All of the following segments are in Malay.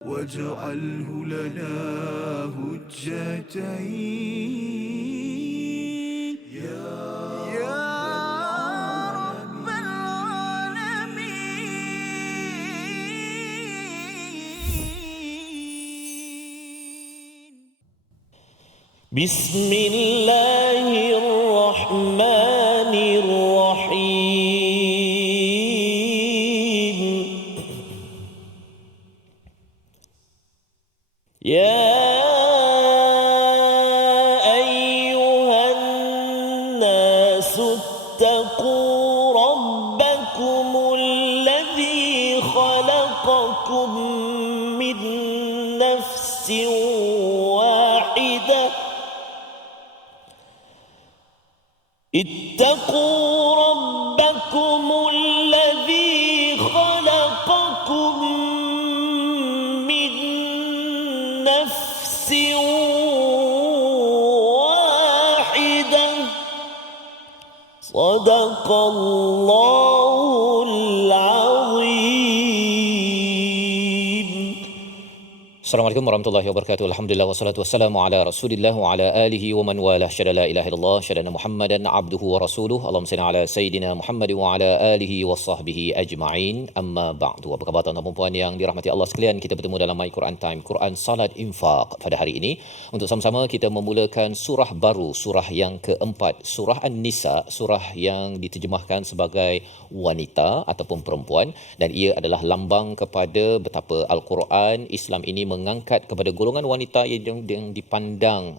واجعله لنا هجتين يا رب العالمين. بسم الله الرحمن الرحيم. يا أيها الناس اتقوا ربكم الذي خلقكم من نفس واحدة اتقوا ربكم الذي خلقكم من نفس واحدة صدق الله العظيم. Assalamualaikum warahmatullahi wabarakatuh. Alhamdulillah wassalatu wassalamu ala Rasulillah wa ala alihi wa man walah. Syada la ilaha illallah, syada Muhammadan abduhu wa rasuluhu. Allahumma salli ala sayidina Muhammad wa ala alihi wa sahbihi ajma'in. Amma ba'du. Apa khabar tuan-tuan dan puan yang dirahmati Allah sekalian? Kita bertemu dalam My Quran Time, Quran Salat Infaq pada hari ini untuk sama-sama kita memulakan surah baru, surah yang keempat, surah An-Nisa, surah yang diterjemahkan sebagai wanita ataupun perempuan, dan ia adalah lambang kepada betapa Al-Quran Islam ini mengangkat kepada golongan wanita yang dipandang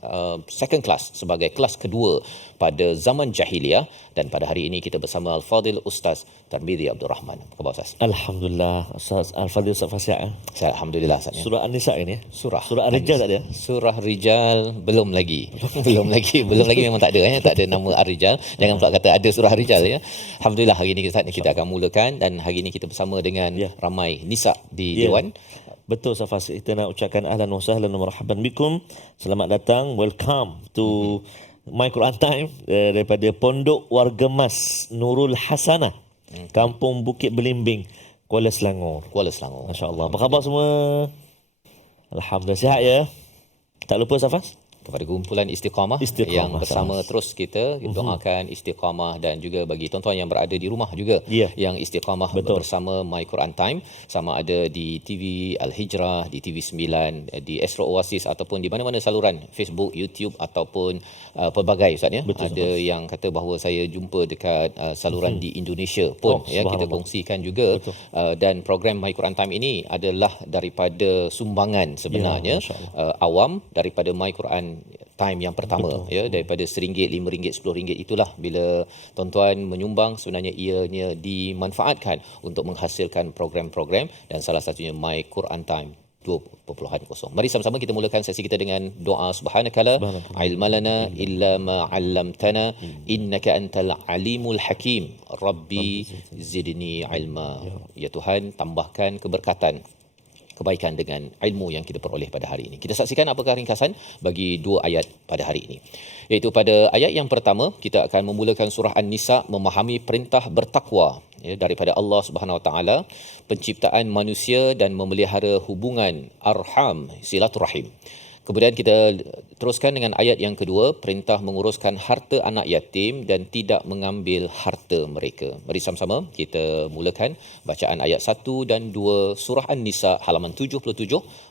second class, sebagai kelas kedua pada zaman jahiliah. Dan pada hari ini kita bersama Al-Fadil Ustaz Tarmizi Abdul Rahman. Apa khabar Ustaz? Alhamdulillah, Ustaz Al-Fadil Ustaz Fasya. Saya alhamdulillah Ustaz. Surah An-Nisa ini. Surah Ar-Rijal tak ada? Surah Rijal belum lagi. belum lagi memang tak ada tak ada nama Ar-Rijal. Jangan pula kata ada surah Rijal ya. Alhamdulillah hari ini kita akan mulakan, dan hari ini kita bersama dengan ramai nisa di Dewan. Betul Safas, kita nak ucapkan ahlan wa sahlan wa marhaban bikum. Selamat datang, welcome to My Quran Time daripada Pondok Warga Mas Nurul Hasanah, Kampung Bukit Belimbing, Kuala Selangor. Masya-Allah. Apa khabar semua? Alhamdulillah sihat ya. Tak lupa Safas Kepada kumpulan Istiqamah yang bersama terus kita doakan istiqamah, dan juga bagi tuan-tuan yang berada di rumah juga yang istiqamah bersama My Quran Time, sama ada di TV Al-Hijrah, di TV 9, di Astro Oasis ataupun di mana-mana saluran Facebook, YouTube ataupun pelbagai Ustaz ya. Ada yang kata bahawa saya jumpa dekat saluran di Indonesia pun kita kongsikan juga. Dan program My Quran Time ini adalah daripada sumbangan sebenarnya awam daripada My Quran Time yang pertama daripada RM1, RM5, RM10. Itulah bila tuan-tuan menyumbang, sebenarnya ianya dimanfaatkan untuk menghasilkan program-program, dan salah satunya My Quran Time 2.0. Mari sama-sama kita mulakan sesi kita dengan doa. Subhanakala ilmalana illa ma 'allamtana innaka antal alimul hakim. Rabbi zidni ilma. Ya Tuhan, tambahkan keberkatan, kebaikan dengan ilmu yang kita peroleh pada hari ini. Kita saksikan apakah ringkasan bagi dua ayat pada hari ini. Iaitu pada ayat yang pertama, kita akan memulakan surah An-Nisa, memahami perintah bertakwa daripada Allah Subhanahu Wa Taala, penciptaan manusia dan memelihara hubungan arham, silaturahim. Kemudian kita teruskan dengan ayat yang kedua, perintah menguruskan harta anak yatim dan tidak mengambil harta mereka. Mari sama-sama kita mulakan bacaan ayat 1 dan 2 surah An-Nisa halaman 77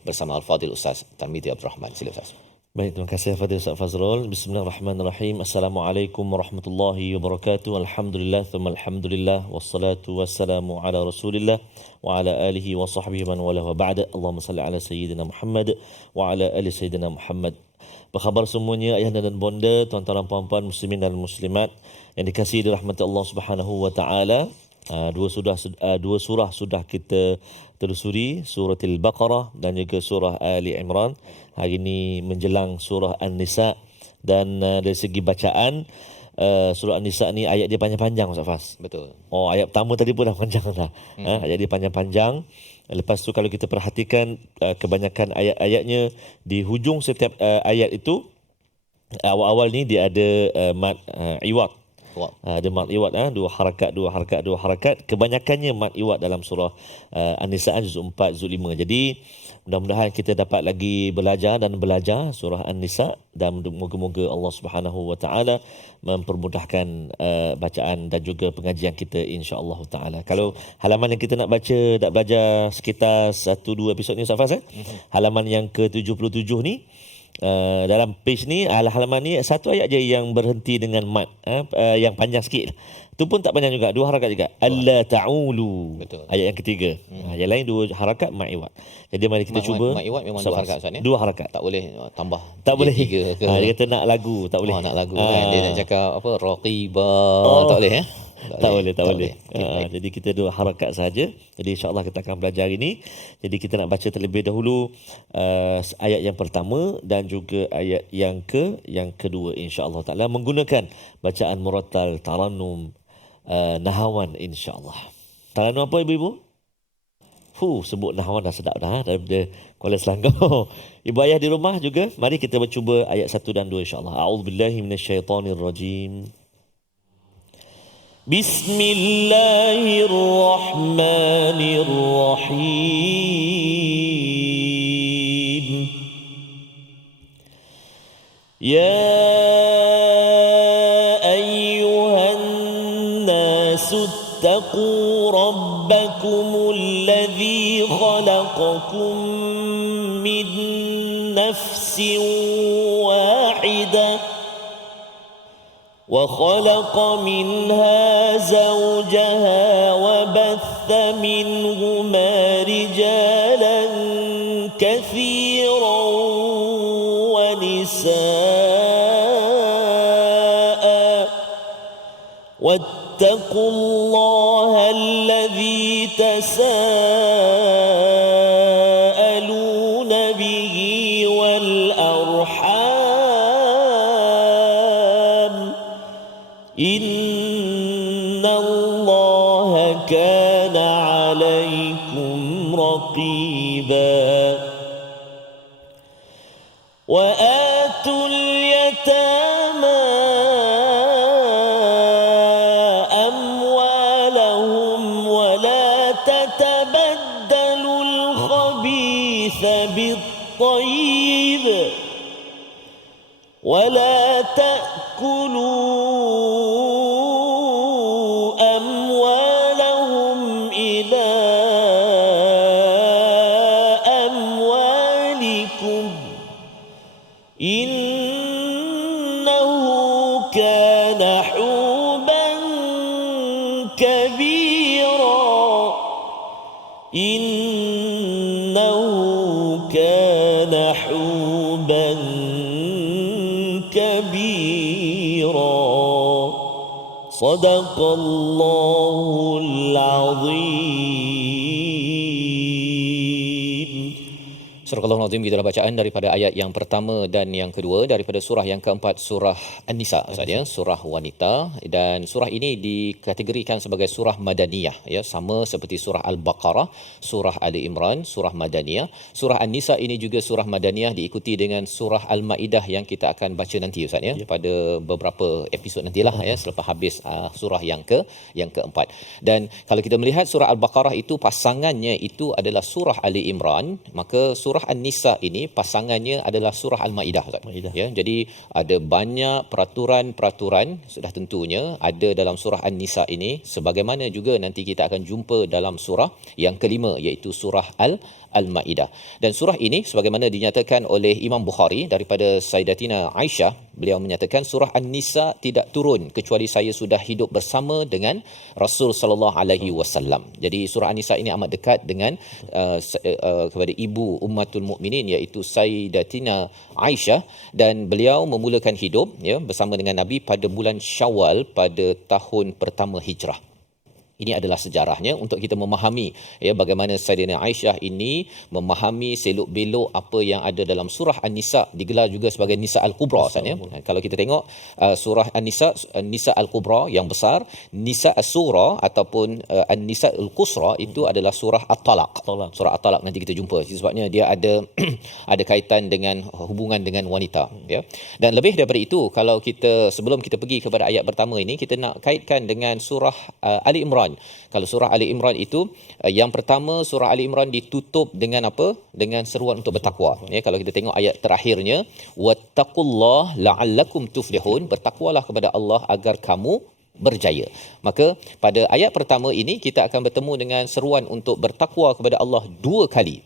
bersama Al-Fadil Ustaz Tarmizi Abdul Rahman. Sila Ustaz. Baik, terima kasih Fadil Ustaz Fazrul. Bismillahirrahmanirrahim. Assalamualaikum warahmatullahi wabarakatuh. Alhamdulillah, thumma alhamdulillah, wassalatu wassalamu ala Rasulillah wa ala alihi wa sahbihi man wala wa ba'da. Allahumma salli ala sayyidina Muhammad wa ala ali sayyidina Muhammad. Apa khabar semuanya, ayah dan bonda, tuan-tuan dan puan-puan muslimin dan muslimat yang dikasihi dirahmati Allah Subhanahu wa taala. Dua surah sudah kita telusuri, surah Al-Baqarah dan juga surah Ali Imran. Hari ini menjelang surah An-Nisa, dan dari segi bacaan surah An-Nisa ni ayat dia panjang-panjang Ustaz Fas. Betul. Ayat pertama tadi pun dah panjang dah. Ayat dia panjang-panjang. Lepas tu kalau kita perhatikan kebanyakan ayat-ayatnya di hujung setiap ayat itu, awal-awal ni dia ada mad iwad. Ada mad iwad, dua harakat. Kebanyakannya mad iwad dalam surah An-Nisa juz 4 juz 5. Jadi mudah-mudahan kita dapat lagi belajar surah An-Nisa, dan moga-moga Allah Subhanahu wa taala mempermudahkan bacaan dan juga pengajian kita insya-Allah taala. Kalau halaman yang kita nak belajar sekitar 1-2 episod ni Ustaz Faz, halaman yang ke-77 ni, dalam page ni, halaman ni satu ayat je yang berhenti dengan mad, yang panjang sikit. Itu pun tak panjang juga, 2 harakat juga. Alla ta'ulu. Betul. Ayat yang ketiga. Yang lain 2 harakat mad iwad. Jadi mari kita cuba. Mad iwad memang 2 harakat Ustaz ya. 2 harakat. Tak boleh tambah. Tak boleh. 3 ke. Dia kata nak lagu, tak boleh. Nak lagu kan. Dia nak cakap apa, raqiba, tak boleh ya. Tak boleh. Jadi kita 2 harakat saja. Jadi insya-Allah kita akan belajar hari ini. Jadi kita nak baca terlebih dahulu ayat yang pertama dan juga ayat yang kedua insya-Allah taala, menggunakan bacaan murattal tarannum nahawan insya-Allah. Tarannum apa ibu-ibu? Sebut nahawan dah sedap dah daripada Kuala Selangor. Ibu ayah di rumah juga, mari kita cuba ayat 1 dan 2 insya-Allah. A'udzubillahi minasyaitonirrajim. Bismillahirrahmanirrahim. Ya ayyuhan nasu ittaqu rabbakumul ladzi khalaqakum min nafsin wahidah وخلق منها زوجها وبث منهما رجالا كثيرا ونساء واتقوا الله الذي تساءلون به والأرحام إن الله كان عليكم رقيبا وآتوا اليتامى أموالهم ولا تتبدلوا الخبيث بالطيب ولا تأكلوا أموالهم إلى أموالكم إنه كان حوبا كبيرا إنه كان حوبا كبيرا صدق الله العظيم. Surah Al-Azim, gitulah bacaan daripada ayat yang pertama dan yang kedua daripada surah yang keempat, surah An-Nisa Ustaz ya, surah wanita. Dan surah ini dikategorikan sebagai surah Madaniyah ya, sama seperti surah Al-Baqarah, surah Ali Imran, surah Madaniyah. Surah An-Nisa ini juga surah Madaniyah, diikuti dengan surah Al-Maidah yang kita akan baca nanti Ustaz ya, pada beberapa episod nantilah ya, selepas habis surah yang keempat. Dan kalau kita melihat surah Al-Baqarah itu pasangannya itu adalah surah Ali Imran, maka surah An-Nisa ini pasangannya adalah surah Al-Maidah ya. Jadi ada banyak peraturan sudah tentunya ada dalam surah An-Nisa ini, sebagaimana juga nanti kita akan jumpa dalam surah yang kelima, iaitu surah Al-Maidah. Dan surah ini sebagaimana dinyatakan oleh Imam Bukhari daripada Sayyidatina Aisyah, beliau menyatakan surah An-Nisa tidak turun kecuali saya sudah hidup bersama dengan Rasul sallallahu alaihi wasallam. Jadi surah An-Nisa ini amat dekat dengan kepada ibu ummatul mukminin, iaitu Sayyidatina Aisyah, dan beliau memulakan hidup ya bersama dengan Nabi pada bulan Syawal pada tahun pertama Hijrah. Ini adalah sejarahnya untuk kita memahami bagaimana Saidina Aisyah ini memahami selok-belok apa yang ada dalam surah An-Nisa, digelar juga sebagai Nisa Al-Kubra Ustaz ya. Kalau kita tengok surah An-Nisa, Nisa Al-Kubra yang besar, Nisa As-Sura ataupun An-Nisa Al-Qusra itu adalah surah At-Talaq. Surah At-Talaq nanti kita jumpa. Sebabnya dia ada ada kaitan dengan hubungan dengan wanita ya. Dan lebih daripada itu, kalau kita sebelum kita pergi kepada ayat pertama ini, kita nak kaitkan dengan surah Ali Imran. Kalau surah Ali Imran itu yang pertama, surah Ali Imran ditutup dengan apa? Dengan seruan untuk bertakwa. Ya, kalau kita tengok ayat terakhirnya, wattaqullah la'allakum tuflihun, bertakwalah kepada Allah agar kamu berjaya. Maka pada ayat pertama ini kita akan bertemu dengan seruan untuk bertakwa kepada Allah dua kali.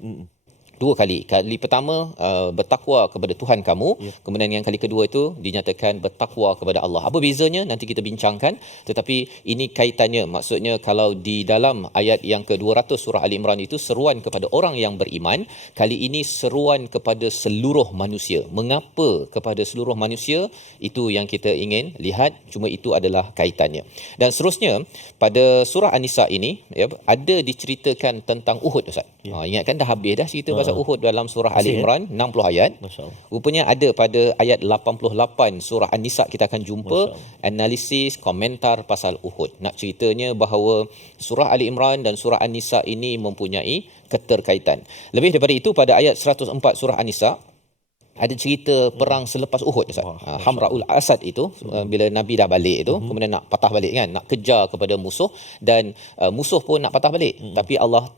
Kali pertama bertakwa kepada Tuhan kamu, kemudian yang kali kedua itu dinyatakan bertakwa kepada Allah. Apa bezanya nanti kita bincangkan, tetapi ini kaitannya. Maksudnya kalau di dalam ayat yang ke-200 surah Ali Imran itu seruan kepada orang yang beriman, kali ini seruan kepada seluruh manusia. Mengapa kepada seluruh manusia? Itu yang kita ingin lihat, cuma itu adalah kaitannya. Dan seterusnya pada surah An-Nisa ini ada diceritakan tentang Uhud Ustaz. Ingatkan dah habis dah cerita pasal Uhud dalam surah Ali Imran 60 ayat. Rupanya ada pada ayat 88 surah An-Nisa kita akan jumpa analisis komentar pasal Uhud. Nak ceritanya bahawa surah Ali Imran dan surah An-Nisa ini mempunyai keterkaitan. Lebih daripada itu, pada ayat 104 surah An-Nisa ada cerita perang selepas Uhud Ustaz. Hamra'ul Asad itu bila Nabi dah balik itu, kemudian nak patah balik kan, nak kejar kepada musuh, dan musuh pun nak patah balik. Tapi Allah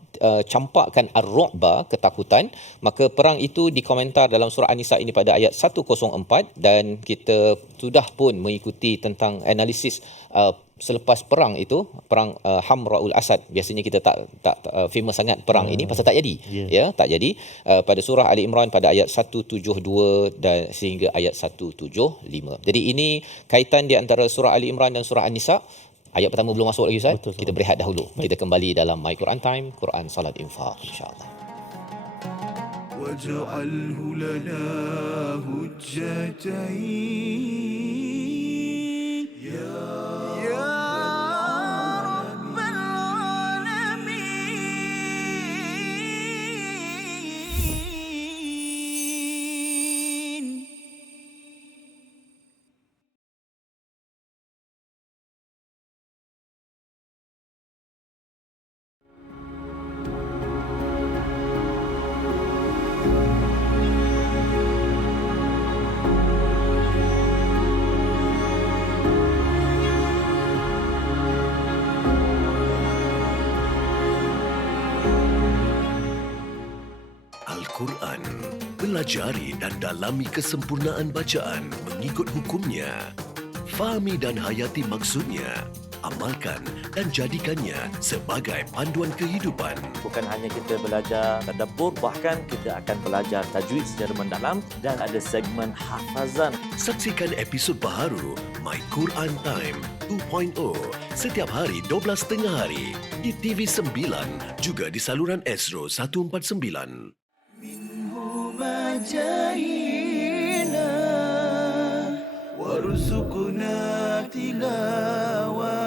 campakkan ar-ru'ba, ketakutan. Maka perang itu dikomentar dalam surah An-Nisa ini pada ayat 104, dan kita sudah pun mengikuti tentang analisis selepas perang itu, perang Hamra'ul Asad. Biasanya kita tak famous sangat perang ini pasal tak jadi. Tak jadi pada surah Ali Imran pada ayat 172 dan sehingga ayat 175. Jadi ini kaitan di antara surah Ali Imran dan surah An-Nisa. Ayat pertama belum masuk lagi Ustaz. Kita berehat dahulu. Kita kembali dalam My Quran Time, Quran Salat Infaq insya-Allah. Waj'alhu lana hujjatain ya Al-Quran. Pelajari dan dalami kesempurnaan bacaan mengikut hukumnya. Fahami dan hayati maksudnya. Amalkan dan jadikannya sebagai panduan kehidupan. Bukan hanya kita belajar tadabbur, bahkan kita akan belajar tajwid secara mendalam dan ada segmen hafazan. Saksikan episod baharu My Quran Time 2.0 setiap hari 12.30 hari di TV9 juga di saluran Astro 149. جاهنا وارزقنا تلاوته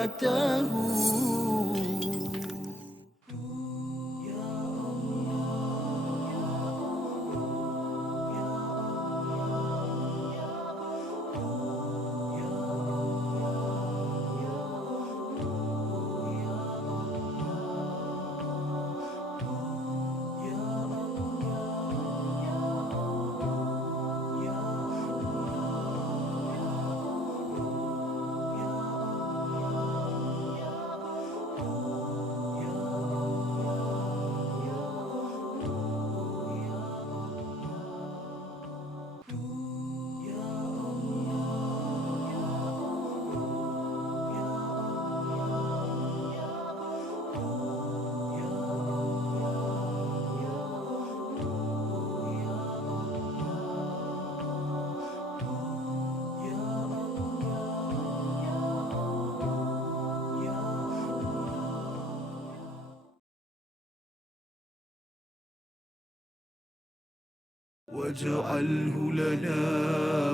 واجعله لنا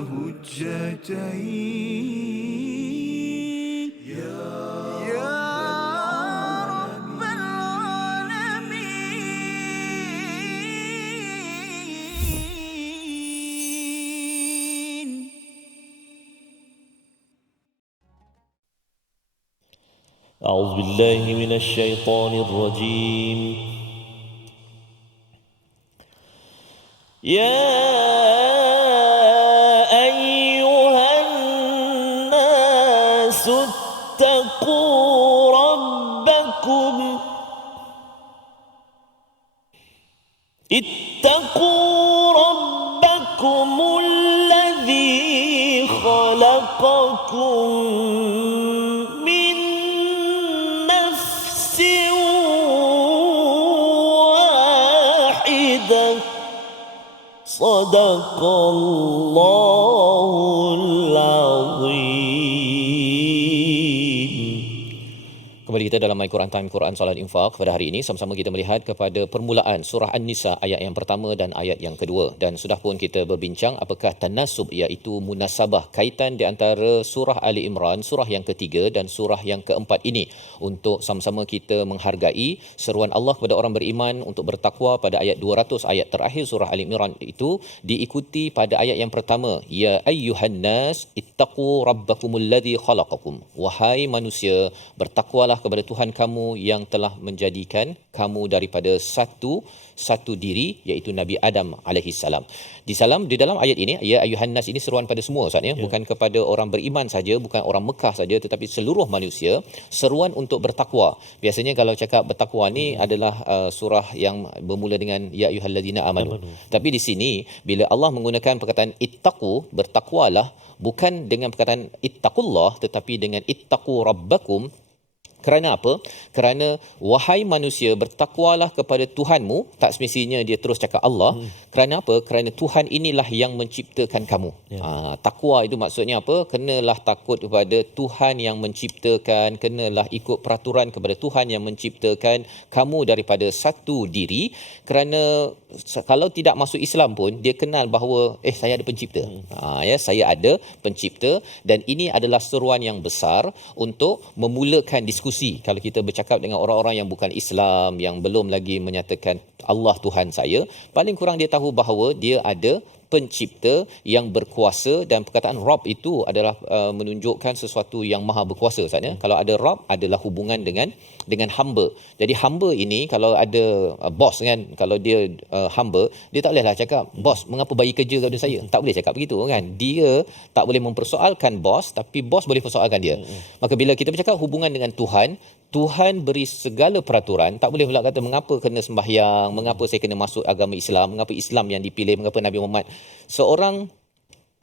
هجتين يا أعوذ بالله من الشيطان الرجيم يا أيها الناس اتقوا ربكم الذي خلقكم من نفس واحدة صدق الله العظيم. Kembali kita dalam My Quran Time, Quran Salat Infak. Pada hari ini sama-sama kita melihat kepada permulaan surah An-Nisa ayat yang pertama dan ayat yang kedua. Dan sudah pun kita berbincang apakah tanasub, iaitu munasabah, kaitan di antara surah Ali Imran, surah yang ketiga dan surah yang keempat ini, untuk sama-sama kita menghargai seruan Allah kepada orang beriman untuk bertakwa pada ayat 200, ayat terakhir surah Ali Imran itu diikuti pada ayat yang pertama, ya ayyuhan nas ittaqu rabbakumul ladzi khalaqakum. Wahai manusia, bertakwalah kepada Tuhan kamu yang telah menjadikan kamu daripada satu diri, iaitu Nabi Adam alaihi salam. Di dalam ayat ini, ya ayuhan nas, ini seruan pada semua Ustaz ya, bukan kepada orang beriman saja, bukan orang Mekah saja, tetapi seluruh manusia, seruan untuk bertakwa. Biasanya kalau cakap bertakwa ni adalah surah yang bermula dengan ya ayyuhallazina amanu. Tapi di sini bila Allah menggunakan perkataan ittaqu, bertakwalah, bukan dengan perkataan ittaqullah, tetapi dengan ittaqu rabbakum. Kerana apa? Kerana wahai manusia, bertakwalah kepada Tuhanmu. Tak semestinya dia terus cakap Allah. Kerana apa? Kerana Tuhan inilah yang menciptakan kamu. Takwa itu maksudnya apa? Kenalah takut kepada Tuhan yang menciptakan, kenalah ikut peraturan kepada Tuhan yang menciptakan kamu daripada satu diri. Kerana kalau tidak masuk Islam pun, dia kenal bahawa saya ada pencipta. Saya ada pencipta, dan ini adalah seruan yang besar untuk memulakan diskusi. Kalau kita bercakap dengan orang-orang yang bukan Islam, yang belum lagi menyatakan Allah Tuhan saya, paling kurang dia tahu bahawa dia ada pencipta yang berkuasa, dan perkataan Rabb itu adalah menunjukkan sesuatu yang maha berkuasa. Kalau ada Rabb, adalah hubungan dengan hamba. Jadi hamba ini kalau ada bos kan, kalau dia hamba, dia tak bolehlah cakap, bos mengapa bagi kerja kepada saya? Tak boleh cakap begitu kan. Dia tak boleh mempersoalkan bos, tapi bos boleh persoalkan dia. Maka bila kita bercakap hubungan dengan Tuhan, Tuhan beri segala peraturan. Tak boleh pula kata mengapa kena sembahyang, mengapa saya kena masuk agama Islam, mengapa Islam yang dipilih, mengapa Nabi Muhammad. Seorang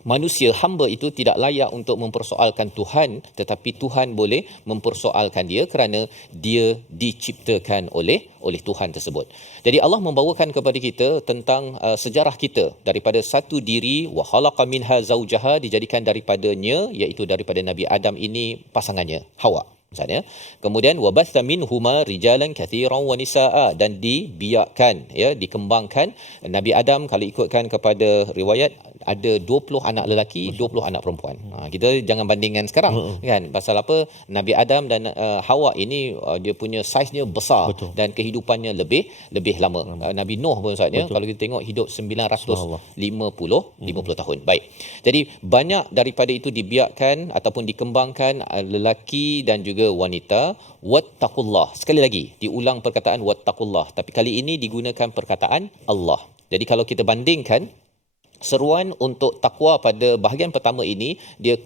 manusia hamba itu tidak layak untuk mempersoalkan Tuhan, tetapi Tuhan boleh mempersoalkan dia kerana dia diciptakan oleh Tuhan tersebut. Jadi Allah membawakan kepada kita tentang sejarah kita daripada satu diri, wa khalaqa minha zaujaha, dijadikan daripadanya, iaitu daripada Nabi Adam ini pasangannya Hawa. Misalnya, kemudian wabatha minhuma rijalan kathiran wa nisaa, dan dibiakkan, dikembangkan Nabi Adam, kalau ikutkan kepada riwayat, ada 20 anak lelaki, 20 anak perempuan. Kita jangan bandingkan sekarang kan, pasal apa, Nabi Adam dan Hawa ini dia punya saiznya besar. Betul. Dan kehidupannya lebih lama. Nabi Nuh pun saatnya, kalau kita tengok, hidup 950 tahun. Baik. Jadi banyak daripada itu dibiakkan ataupun dikembangkan lelaki dan juga wanita. Wattaqullah, sekali lagi diulang perkataan wattaqullah, tapi kali ini digunakan perkataan Allah. Jadi kalau kita bandingkan, seruan untuk takwa pada bahagian pertama ini dia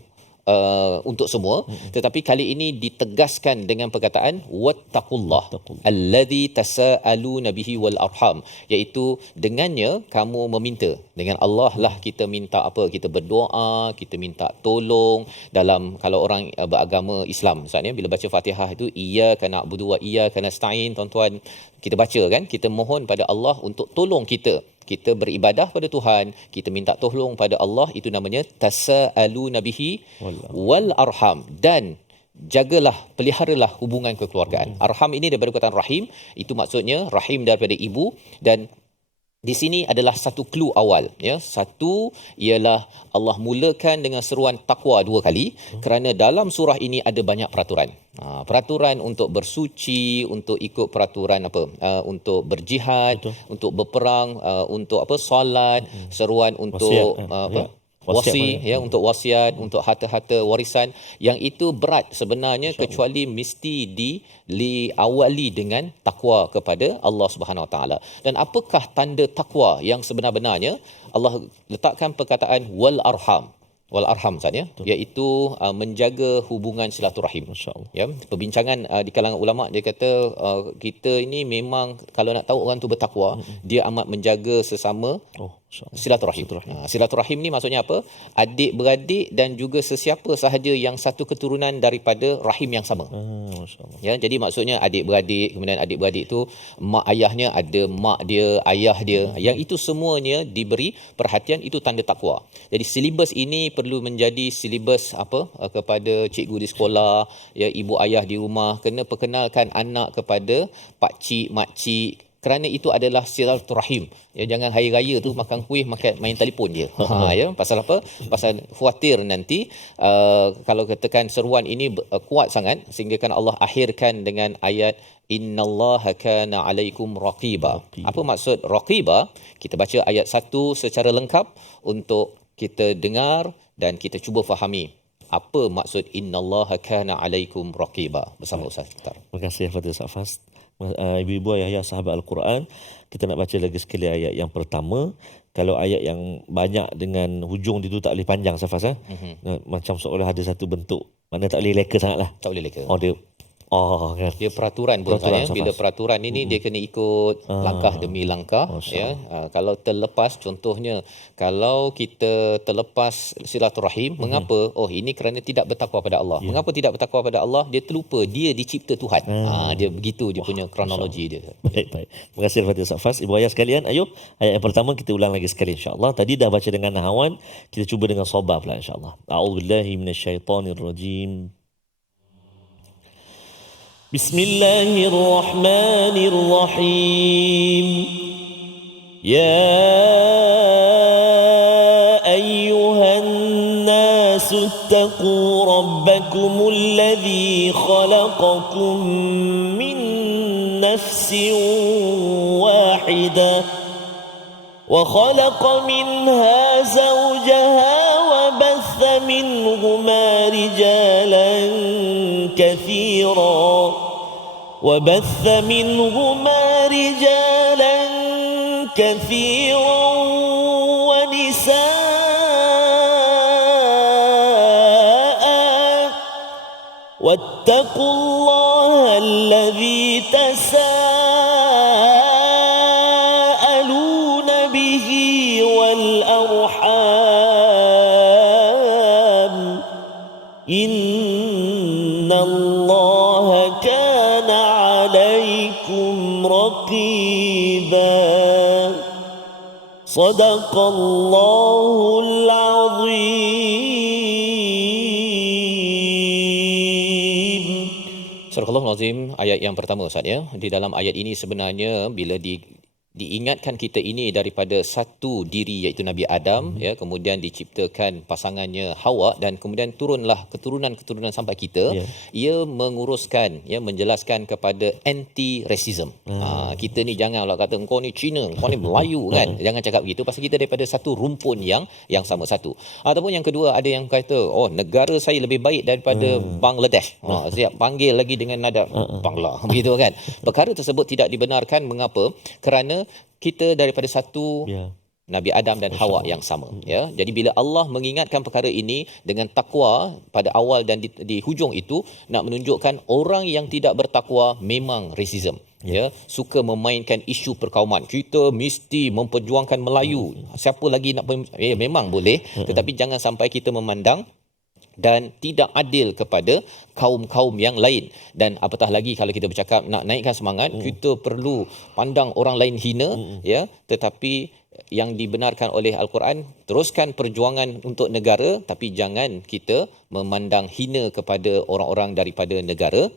untuk semua, tetapi kali ini ditegaskan dengan perkataan wattaqullah alladzi tasaaluna bihi wal arham, iaitu dengannya kamu meminta. Dengan Allah lah kita minta apa? Kita berdoa, kita minta tolong. Dalam kalau orang beragama Islam, misalnya bila baca Fatihah itu iyyaka na'budu wa iyyaka nasta'in, tuan-tuan, kita baca kan, kita mohon pada Allah untuk tolong kita. Kita beribadah pada Tuhan, kita minta tolong pada Allah, itu namanya tasaaluna bihi wal arham. Dan jagalah, peliharalah hubungan kekeluargaan. Arham ini daripada perkataan rahim, itu maksudnya rahim daripada ibu. Dan di sini adalah satu clue awal, Satu ialah Allah mulakan dengan seruan takwa 2 kali, kerana dalam surah ini ada banyak peraturan. Peraturan untuk bersuci, untuk ikut peraturan untuk berjihad, untuk berperang, untuk solat, seruan untuk wasi ya, untuk wasiat, untuk harta-harta warisan yang itu berat sebenarnya, kecuali mesti diawali dengan takwa kepada Allah Subhanahu Wa Taala. Dan apakah tanda takwa yang sebenar-benarnya? Allah letakkan perkataan wal arham saja, iaitu menjaga hubungan silaturahim. Masya-Allah. Ya, perbincangan di kalangan ulama, dia kata kita ini memang kalau nak tahu orang tu bertakwa, dia amat menjaga sesama silaturahim. Silaturahim ni maksudnya apa? Adik-beradik dan juga sesiapa sahaja yang satu keturunan daripada rahim yang sama. Masya-Allah. Ya, jadi maksudnya adik-beradik, kemudian adik-beradik tu mak ayahnya ada mak dia, ayah dia. Yang itu semuanya diberi perhatian, itu tanda takwa. Jadi silibus ini perlu menjadi silibus kepada cikgu di sekolah, ya, ibu ayah di rumah, kena perkenalkan anak kepada pak cik, mak cik, kerana itu adalah silaturahim. Ya, jangan hari raya tu makan kuih, main telefon je. Ya, pasal apa? Pasal khuatir nanti kalau katakan seruan ini kuat sangat sehingga kan Allah akhirkan dengan ayat innallaha kana alaikum raqiba. Apa maksud raqiba? Kita baca ayat 1 secara lengkap untuk kita dengar dan kita cuba fahami apa maksud innallaha kana alaikum raqiba bersama Ustaz Mukhtar. Terima kasih Fadil Ustaz Fas. Ibu-ibu, ayah sahabat Al-Quran, kita nak baca lagi sekali ayat yang pertama. Kalau ayat yang banyak dengan hujung itu tak boleh panjang Ustaz Fas, macam seolah ada satu bentuk mana tak boleh leka sangatlah. Tak boleh leka. Kan. Dia peraturan pun saya, bila peraturan ini dia kena ikut langkah demi langkah. Ya. Kalau terlepas, contohnya kalau kita terlepas silaturahim, mengapa? Ini kerana tidak bertakwa pada Allah. Mengapa tidak bertakwa pada Allah? Dia terlupa dia dicipta Tuhan. Dia begitu dia punya kronologi dia. Baik. Terima kasih Al-Fatihah Ustaz Fas. Ibu ayah sekalian, ayo ayat yang pertama kita ulang lagi sekali insya-Allah. Tadi dah baca dengan nahawan, kita cuba dengan sabar pula insya-Allah. A'udzubillahi minasyaitonirrajim. Bismillahirrahmanirrahim. Ya ayyuhan nasu ittaqu rabbakumul ladzi khalaqakum min nafsin wahidah wa khalaqa minha zawjaha wa batha minhuma rijalan كثيرا ونساء واتقوا الله الذي تساءلون به والأرحام إن الله كان عليكم رقيبا صدق الله العظيم. Surah Al-Azim, ayat yang pertama Ustaz ya. Di dalam ayat ini sebenarnya bila diingatkan kita ini daripada satu diri iaitu Nabi Adam, ya, kemudian diciptakan pasangannya Hawa dan kemudian turunlah keturunan sampai kita. Ia menguruskan, ya, menjelaskan kepada anti racism. Kita ni jangan lah kata engkau ni Cina, engkau ni Melayu kan. Jangan cakap begitu pasal kita daripada satu rumpun yang sama satu. Ataupun yang kedua, ada yang kata negara saya lebih baik daripada Bangladesh. Siap panggil lagi dengan nada Bangla begitu kan. Perkara tersebut tidak dibenarkan. Mengapa? Kerana kita daripada satu Nabi Adam dan Hawa yang sama. Ya. Jadi bila Allah mengingatkan perkara ini dengan takwa pada awal dan di hujung itu, nak menunjukkan orang yang tidak bertakwa memang racism. Ya, suka memainkan isu perkauman. Kita mesti memperjuangkan Melayu. Siapa lagi nak memang boleh, tetapi jangan sampai kita memandang dan tidak adil kepada kaum-kaum yang lain. Dan apatah lagi kalau kita bercakap nak naikkan semangat, kita perlu pandang orang lain hina, ya, tetapi yang dibenarkan oleh Al-Quran, teruskan perjuangan untuk negara, tapi jangan kita memandang hina kepada orang-orang daripada negara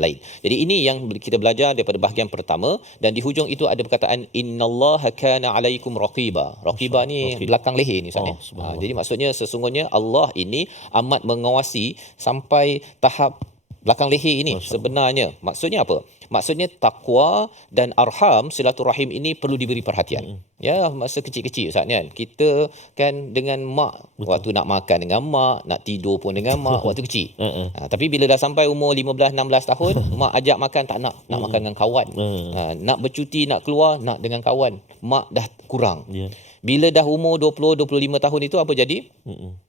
lain. Jadi ini yang kita belajar daripada bahagian pertama, dan di hujung itu ada perkataan innallaha kana alaikum raqiba. Raqiba ni belakang leher ni Ustaz. Jadi maksudnya sesungguhnya Allah ini amat mengawasi sampai tahap belakang leher ini. Sebenarnya maksudnya apa? Maksudnya takwa dan arham, silaturahim ini perlu diberi perhatian. Ya, masa kecil-kecil Ustaz kan. Kita kan dengan mak, waktu nak makan dengan mak, nak tidur pun dengan mak waktu kecil. Tapi bila dah sampai umur 15 16 tahun, mak ajak makan tak nak, nak makan dengan kawan. Nak bercuti, nak keluar, nak dengan kawan. Mak dah kurang. Bila dah umur 20 25 tahun itu apa jadi?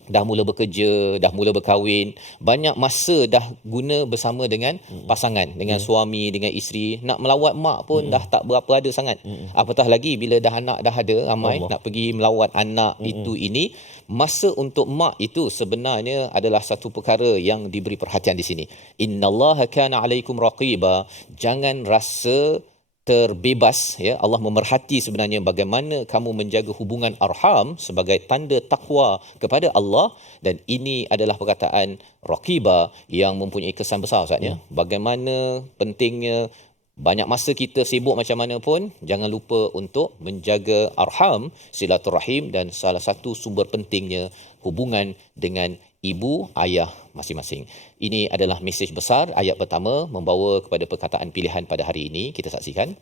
Dah mula bekerja, dah mula berkahwin, banyak masa dah guna bersama dengan pasangan, dengan suami, dengan isteri. Nak melawat mak pun dah tak berapa ada sangat. Apatah lagi bila dah anak dah ada ramai, nak pergi melawat anak itu ini, masa untuk mak itu sebenarnya adalah satu perkara yang diberi perhatian di sini. Innallaha kana alaikum raqiba. Jangan rasa terbebas, ya. Allah memerhati sebenarnya bagaimana kamu menjaga hubungan arham sebagai tanda takwa kepada Allah, dan ini adalah perkataan raqiba yang mempunyai kesan besar Ustaz ya. Bagaimana pentingnya banyak masa kita sibuk macam mana pun, jangan lupa untuk menjaga arham, silaturahim, dan salah satu sumber pentingnya hubungan dengan ibu ayah masing-masing. Ini adalah mesej besar. Ayat pertama membawa kepada perkataan pilihan pada hari ini. Kita saksikan,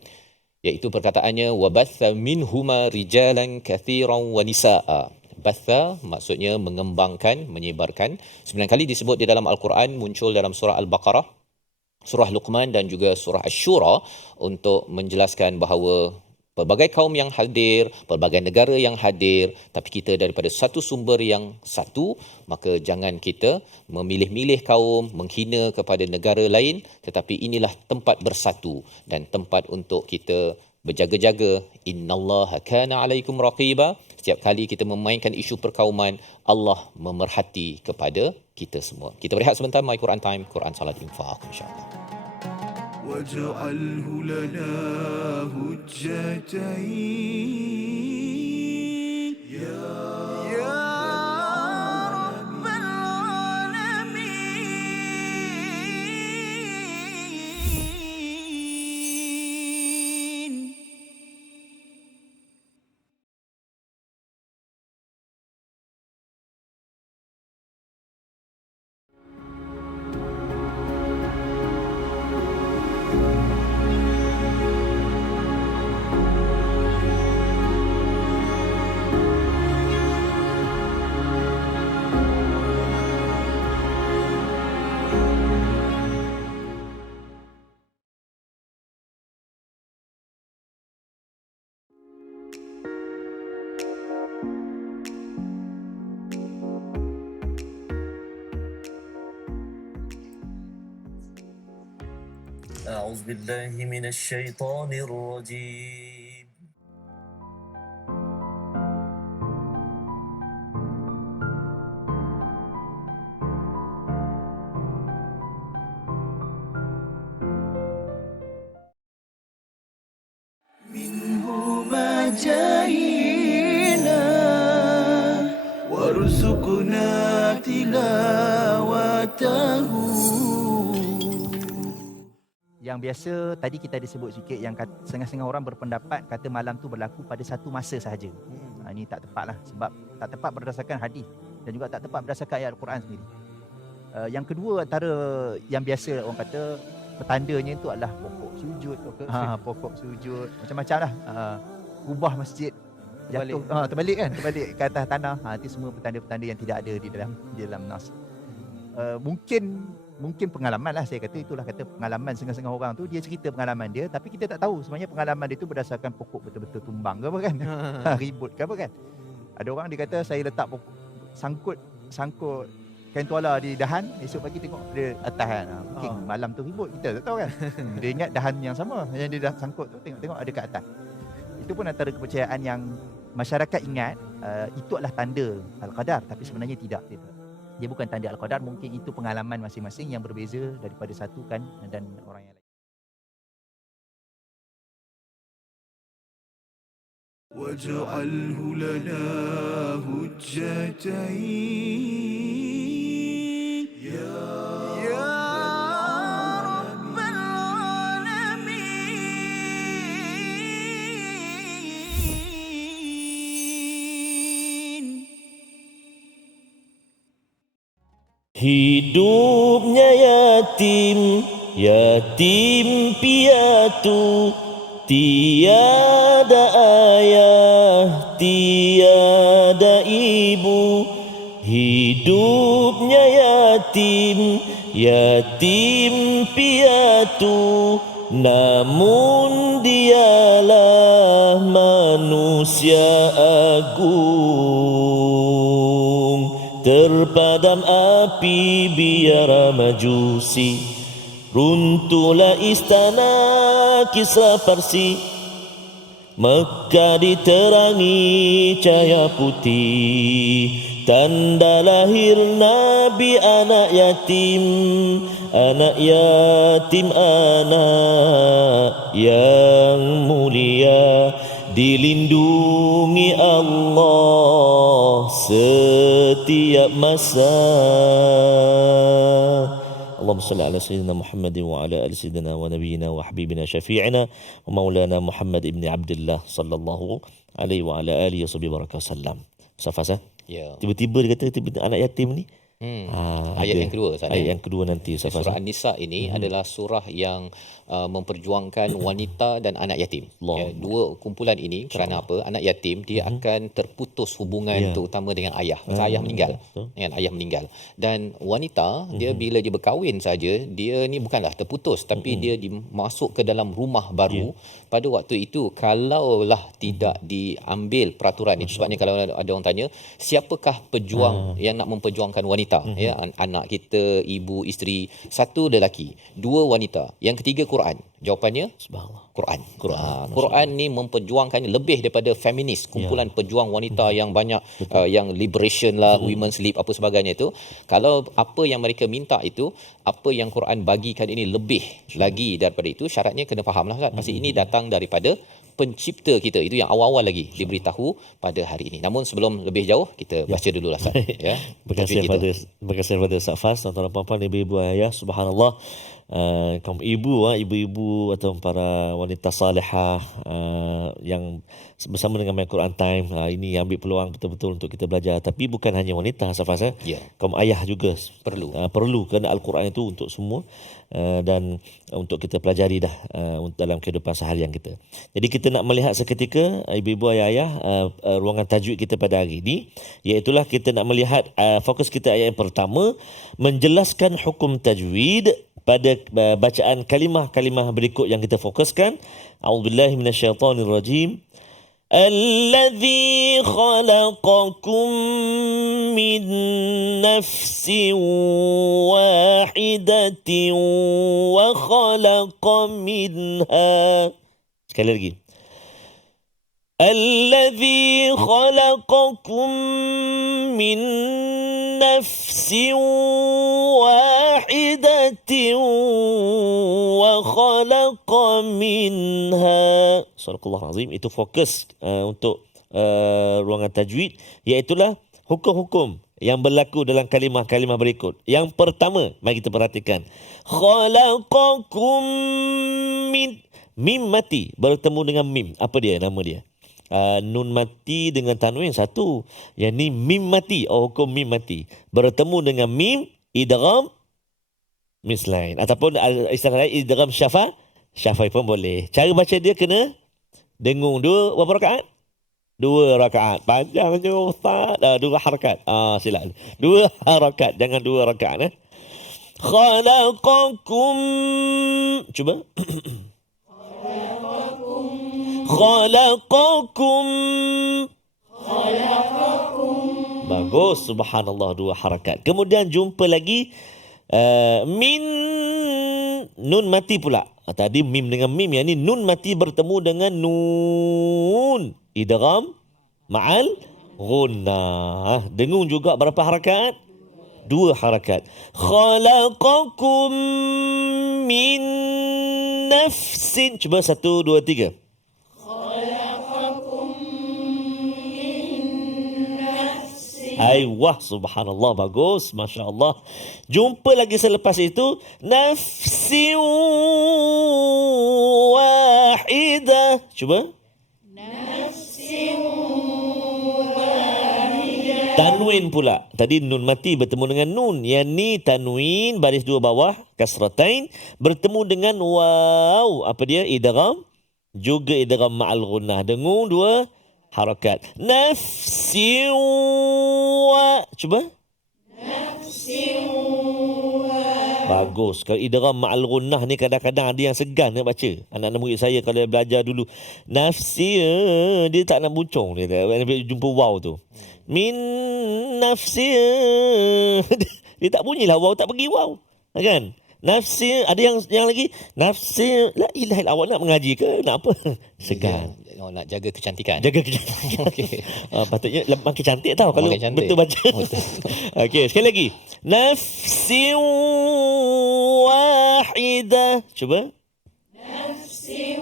iaitu perkataannya wabatha minhuma rijalan kathiran wa nisaa. Batha maksudnya mengembangkan, menyebarkan. 9 kali disebut di dalam Al-Quran, muncul dalam surah Al-Baqarah, surah Luqman dan juga surah Asy-Syura, untuk menjelaskan bahawa pelbagai kaum yang hadir, pelbagai negara yang hadir, tapi kita daripada satu sumber yang satu, maka jangan kita memilih-milih kaum, menghina kepada negara lain, tetapi inilah tempat bersatu dan tempat untuk kita berjaga-jaga. Innallaha kana alaikum raqiba. Setiap kali kita memainkan isu perkauman, Allah memerhati kepada kita semua. Kita berehat sebentar, My Quran Time, Quran Salat Infaq, insya-Allah. واجعله لنا هجتين يا رب العالمين. أعوذ بالله من الشيطان الرجيم. منهما جئنا وارزقنا تلاوته. Yang biasa tadi kita ada sebut sikit, yang setengah-setengah orang berpendapat kata malam tu berlaku pada satu masa sahaja. Ini tak tepat lah, sebab tak tepat berdasarkan hadis dan juga tak tepat berdasarkan ayat Al-Quran sendiri. Yang kedua, antara yang biasa orang kata petandanya itu adalah pokok sujud, pokok sujud, macam-macam lah. Kubah masjid jatuh, terbalik kan, terbalik ke atas tanah. Itu semua petanda-petanda yang tidak ada di dalam nas. Mungkin pengalaman lah, saya kata itulah kata pengalaman setengah-setengah orang tu, dia cerita pengalaman dia, tapi kita tak tahu sebenarnya pengalaman dia tu berdasarkan pokok betul-betul tumbang ke apa kan, ribut ke apa kan. Ada orang dia kata saya letak pokok, sangkut kain tuala di dahan, esok pagi tengok dia atas kan. Mungkin malam tu ribut, kita tak tahu kan. Dia ingat dahan yang sama yang dia dah sangkut tu, tengok ada kat atas. Itu pun antara kepercayaan yang masyarakat ingat itu adalah tanda Al-Qadar, tapi sebenarnya tidak. Dia bukan tanda Al-Qadar, mungkin itu pengalaman masing-masing yang berbeza daripada satu kan dan orang yang lain. واجعله لنا هجتين يا رب العالمين. Hidupnya yatim piatu, tiada ayah tiada ibu, hidupnya yatim, yatim piatu, namun dialah manusia agung. Terpadam api biara majusi, runtuhlah istana Kisra Parsi, Mekah diterangi cahaya putih, tanda lahir Nabi anak yatim, anak yatim, anak yang mulia, dilindungi Allah setiap masa. اللهم صل على سيدنا محمد وعلى آل سيدنا ونبينا وحبيبنا شفيعنا ومولانا محمد ابن عبد الله صلى الله عليه وعلى آله وسلم. Safas Ya. tiba-tiba dia kata anak yatim ni. Ayat yang kedua Ustaz. Ayat yang kedua nanti Surah An-Nisa ini adalah surah yang memperjuangkan wanita dan anak yatim. Ya, dua kumpulan ini kerana apa? Anak yatim dia akan terputus hubungan terutama dengan ayah. Masa ayah meninggal. Kan ayah meninggal. Dan wanita dia bila dia berkahwin saja, dia ni bukanlah terputus tapi dia masuk ke dalam rumah baru. Pada waktu itu kalaulah tidak diambil peraturan itu, sebabnya kalau ada orang tanya siapakah pejuang yang nak memperjuangkan wanita, ya, anak kita, ibu, isteri, satu lelaki, dua wanita, yang ketiga Quran. Jawapannya subhanallah, Quran ni memperjuangkannya lebih daripada feminis, kumpulan pejuang wanita yang banyak, yang liberation lah, women's lib apa sebagainya itu. Kalau apa yang mereka minta itu, apa yang Quran bagikan ini lebih lagi daripada itu, syaratnya kena fahamlah kan, pasti ini datang daripada pencipta kita. Itu yang awal-awal lagi diberitahu pada hari ini. Namun sebelum lebih jauh, kita baca dululah Ustaz. Ya. Terima kasih kepada Ustaz Fas, tuan-tuan dan puan-puan, ibu-ibu, ayah, subhanallah. Kaum ibu-ibu atau para wanita salihah yang bersama dengan My Quran Time ini ambil peluang betul-betul untuk kita belajar. Tapi bukan hanya wanita, Safas, kaum ayah juga perlu kerana Al-Quran itu untuk semua, dan untuk kita pelajari dah dalam kehidupan seharian kita. Jadi kita nak melihat seketika, ibu-ibu, ayah, ruangan tajwid kita pada hari ini, iaitulah kita nak melihat fokus kita ayat yang pertama, menjelaskan hukum tajwid pada bacaan kalimah-kalimah berikut yang kita fokuskan. A'udzubillahi minasyaitonirrajim. Allazi khalaqakum min nafsin wahidatin wa khalaqa minha. Sekali lagi. Allazi khalaqakum min nafsin wahidatin wa khalaqa minha. Subhanallah azim. Itu fokus untuk ruangan tajwid, iaitulah hukum-hukum yang berlaku dalam kalimah-kalimah berikut. Yang pertama, mari kita perhatikan. Khalaqakum min, mim mati bertemu dengan mim. Apa dia nama dia? Nun mati dengan tanwin satu. Yang ni mim mati, hukum mim mati bertemu dengan mim, idgham mislain, ataupun istilah lain idgham syafai pun boleh. Cara baca dia kena dengung berapa rakaat? 2 rakaat. Panjangnya Ustaz. 2 harakat. Silap. 2 harakat, jangan 2 rakaat. Khalaqakum. Cuba. Khalaqakum. Bagus, subhanallah, 2 harakat. Kemudian jumpa lagi min, nun mati pula. Tadi mim dengan mim, yang ni nun mati bertemu dengan nun, idgham ma'al ghunnah. Dengung juga berapa harakat? 2 harakat. Khalaqakum min nafsin. Cuba 1, 2, 3. Wah, subhanallah, bagus, Masya Allah. Jumpa lagi selepas itu, nafsi wahidah. Cuba. Nafsi wahidah. Tanwin pula. Tadi nun mati bertemu dengan nun. Yang ni tanwin, baris 2 bawah, kasratain, bertemu dengan waw. Apa dia? Idgham. Juga idgham ma'al ghunnah. Dengung 2 harakat. Nafsi wa. Cuba. Bagus. Kalau idgham ma'al gunnah ni kadang-kadang ada yang segan nak baca. Anak-anak murid saya kalau belajar dulu, nafsi, dia tak nak buncung. Dia jumpa waw tu. Min nafsi. Dia tak bunyilah waw, tak pergi waw. Kan? Nafsi, ada yang lagi. Nafsi, la ilaha illallah. Awak nak mengaji ke? Nak apa? Segan. Nak jaga kecantikan. Jaga kecantikan. Okay. Patutnya makin cantik tau kalau cantik. betul baca. Okey, sekali lagi. Nafsi wahidah. Cuba. Nafsi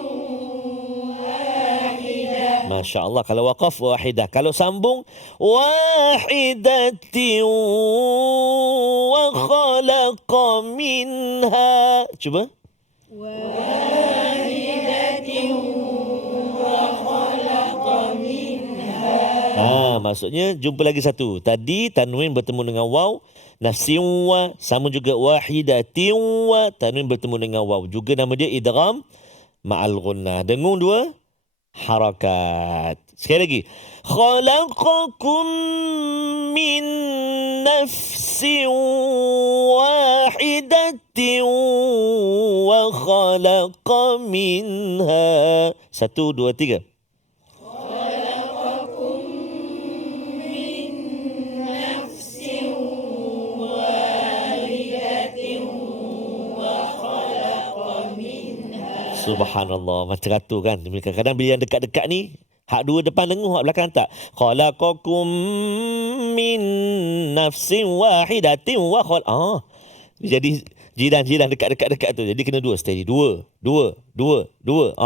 wahidah. Masya Allah. Kalau waqaf wahidah. Kalau sambung wahidatin wa khalaqa minha. Cuba. Maksudnya jumpa lagi satu. Tadi tanwin bertemu dengan waw, nafsin wa, sama juga wahidatin wa, tanwin bertemu dengan waw. Juga nama dia idgham ma'al gunnah. Dengung dua harakat. Sekali lagi. Khalaqakum min nafsin wahidatin wa khalaqa minha. 1, 2, 3. Subhanallah, macam ratu kan. Kadang-kadang bila yang dekat-dekat ni, hak dua depan dengung, hak belakang tak. Khalaqakum min nafsin wahidatin wa jadi jiran-jiran dekat-dekat tu. Jadi kena dua steady. Dua.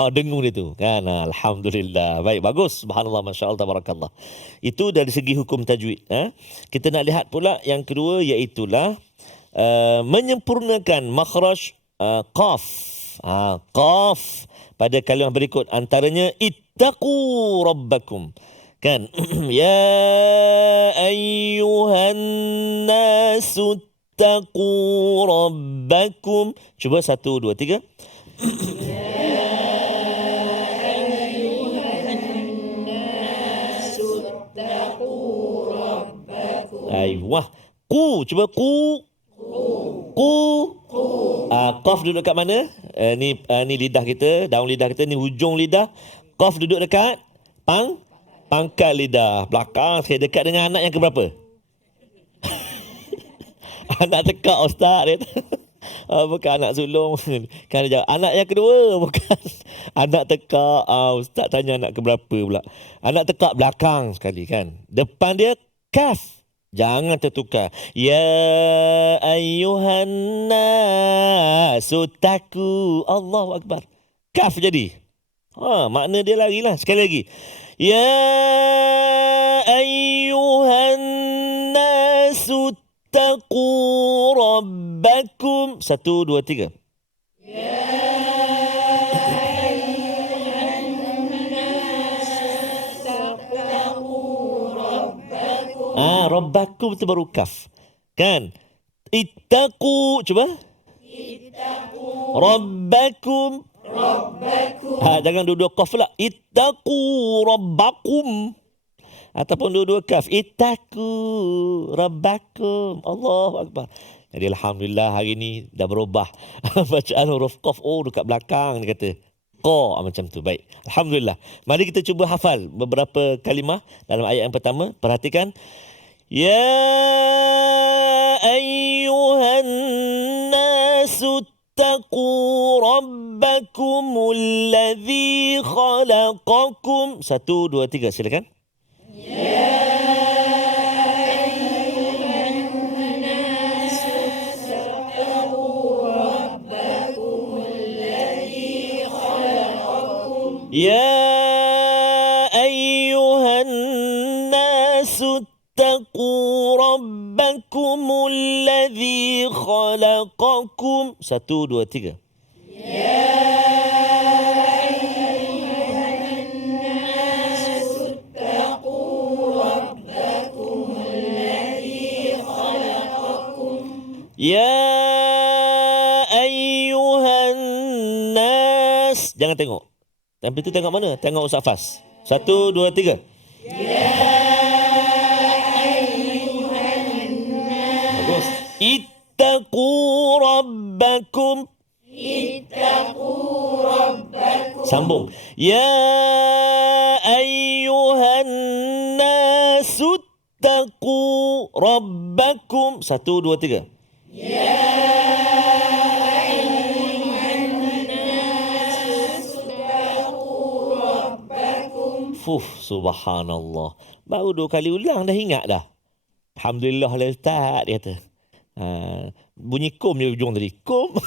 Dengung dia tu. Kan? Alhamdulillah. Baik, bagus. Subhanallah, masya-Allah, tabarakallah. Itu dari segi hukum tajwid. Kita nak lihat pula yang kedua, iaitulah menyempurnakan makhraj qaf. Qaf pada kalimah berikut, antaranya ittaqu rabbakum, kan? Ya ayyuhan nasu ittaqu rabbakum. Cuba 1, 2, 3. Ya ayyuhan nasu ittaqu rabbakum. Aywah. Cuba ku. Qaf duduk kat mana? Ni lidah kita, daun lidah kita, ni hujung lidah. Qaf duduk dekat pangkal lidah belakang. Saya dekat dengan anak yang keberapa? Anak tekak, ustaz dia. Bukan anak sulung. Kan dia jawab, anak yang kedua. Bukan anak tekak. Ustaz tanya anak keberapa pula. Anak tekak belakang sekali kan. Depan dia kaf. Jangan tertukar. Ya ayyuhan nasu taku. Allahu Akbar. Kaf jadi. Makna dia lari lah. Sekali lagi. Ya ayyuhan nasu taku rabbakum. 1, 2, 3. Ya Rabbakum itu baru kaf. Kan? Ittaqu. Cuba. Ittaqu. Rabbakum. Jangan dua-dua kaf lah. Ittaqu rabbakum. Ataupun dua-dua kaf. Ittaqu rabbakum. Allahu Akbar. Jadi Alhamdulillah hari ni dah berubah. Bacaan huruf qaf. Dekat belakang dia kata. Macam tu. Baik. Alhamdulillah. Mari kita cuba hafal beberapa kalimah dalam ayat yang pertama. Perhatikan. Ya ayyuhan nasu ittaqu rabbakumul ladzi khalaqakum. 1, 2, 3. Silakan. Ya ayyuhan nasu ittaqu rabbakumul ladzi khalaqakum. Ya ayyuhan nasu ittaqu rabbakumul ladzi khalaqakum. 1, 2, 3. Ya ayyuhan nasu ittaqu rabbakumul ladzi khalaqakum. Ya ayyuhan nas. Jangan tengok. Tapi tu tengok mana? Tengok Ustaz Fas. 1, 2, 3. Sambung. Ya ayyuhan nasu taqu rabbakum. 1, 2, 3. Subhanallah. Baru 2 kali ulang dah ingat dah. Alhamdulillah lah Ustaz, dia kata. Bunyi kum di ujung tadi. Kum.